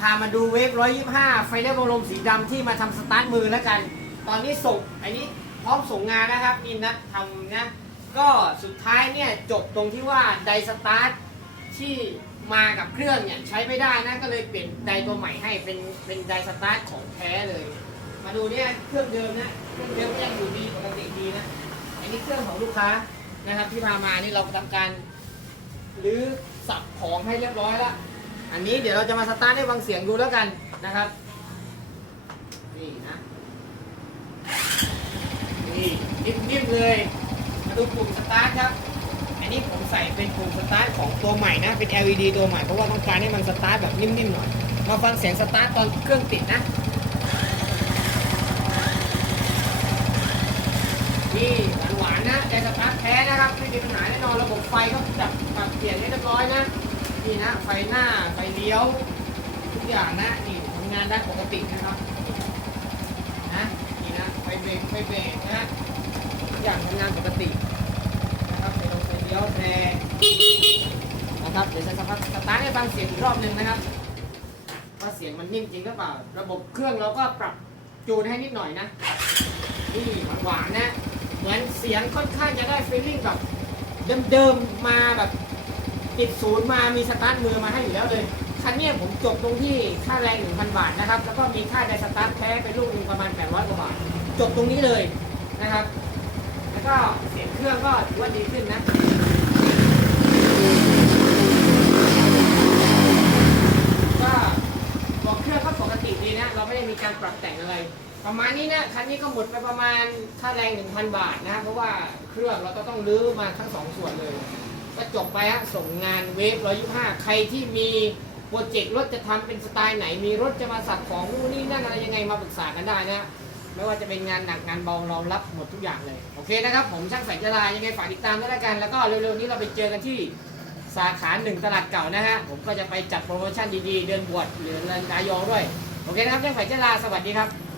พามาดูเวฟ125 ไฟเดอร์บรมสีดำที่มาทำสตาร์ทมือแล้วกัน ตอนนี้ส่งอันนี้พร้อมส่งงานนะครับนี่นะทำนะก็สุดท้ายเนี่ยจบตรงที่ว่าไดสตาร์ทที่มากับเครื่องเนี่ยใช้ไม่ได้นะก็เลยเปลี่ยนไดตัวใหม่ให้เป็นเป็นไดสตาร์ทของแท้เลย มาดูเนี่ยเครื่องเดิมนะเครื่องเดิมก็ยังอยู่ดีปกติดีนะอันนี้เครื่องของลูกค้านะครับที่พามานี่เราทำการรื้อสับของให้เรียบร้อยแล้ว อันนี้เดี๋ยวเราจะมาสตาร์ทให้ฟังเสียงดูแล้วกันนะครับ นี่นะ นี่นิ่มๆเลยมาดูปุ่มสตาร์ทครับ อันนี้ผมใส่เป็นปุ่มสตาร์ทของตัวใหม่นะ เป็น LED ตัวใหม่เพราะว่าต้องการให้มันสตาร์ทแบบนิ่มๆหน่อย มาฟังเสียงสตาร์ทตอนเครื่องติดนะ นี่หวานๆนะแต่สตาร์ทแท้นะครับไม่มีปัญหาแน่นอนระบบไฟก็จับปรับเปลี่ยนให้เรียบร้อยนะ นี่นะ ไฟหน้า ไฟเลี้ยว ทุกอย่างนะ นี่ทำงานได้ปกตินะครับ นะ นี่นะ ไฟเบรก ไฟเบรกนะ ทุกอย่างทำงานปกติ นะครับเดี๋ยวเราไฟเลี้ยวแทนนะครับ เดี๋ยวจะสตาร์ทสตาร์ทให้ฟังเสียงอีกรอบหนึ่งนะครับ ว่าเสียงมันนิ่มจริงหรือเปล่า ระบบเครื่องเราก็ปรับจูนให้นิดหน่อยนะ นี่หวานนะ เหมือนเสียงค่อนข้างจะได้ฟีลลิ่งแบบเดิมๆ มาแบบ ติดศูนย์มามีสตาร์ทมือมาให้อยู่แล้วเลย คันนี้ผมจบตรงที่ค่าแรง1,000บาทนะครับ แล้วก็มีค่าไดสตาร์ทแท้ไปลูกนึงประมาณ800กว่าบาท จบตรงนี้เลยนะครับ แล้วก็เสียงเครื่องก็ถือว่าดีขึ้นนะก็บอกเครื่องก็ปกติดีนะ เราไม่ได้มีการปรับแต่งอะไร ประมาณนี้นะคันนี้ก็หมดไปประมาณค่าแรง1,000บาทนะครับเพราะว่าเครื่องเราก็ต้องรื้อมาทั้งสองส่วนเลย ก็จบไปฮะส่งงานเวฟ125ใครที่มีโปรเจกต์รถจะทำเป็นสไตล์ไหน มีรถจะมาสับของนู่นนี่นั่นอะไรยังไงมาปรึกษากันได้นะไม่ว่าจะเป็นงานหนักงานเบาเรารับหมดทุกอย่างเลย โอเคนะครับ ผมช่างแสงจรายังไงฝากติดตามด้วยล้วกัน แล้วก็เร็วๆนี้เราไปเจอกันที่สาขาหนึ่งตลาดเก่านะฮะ ผมก็จะไปจัดโปรโมชั่นดีๆ เดือนบวชหรือเดือนนายอด้วย โอเคนะครับช่างแสงจราสวัสดีครับ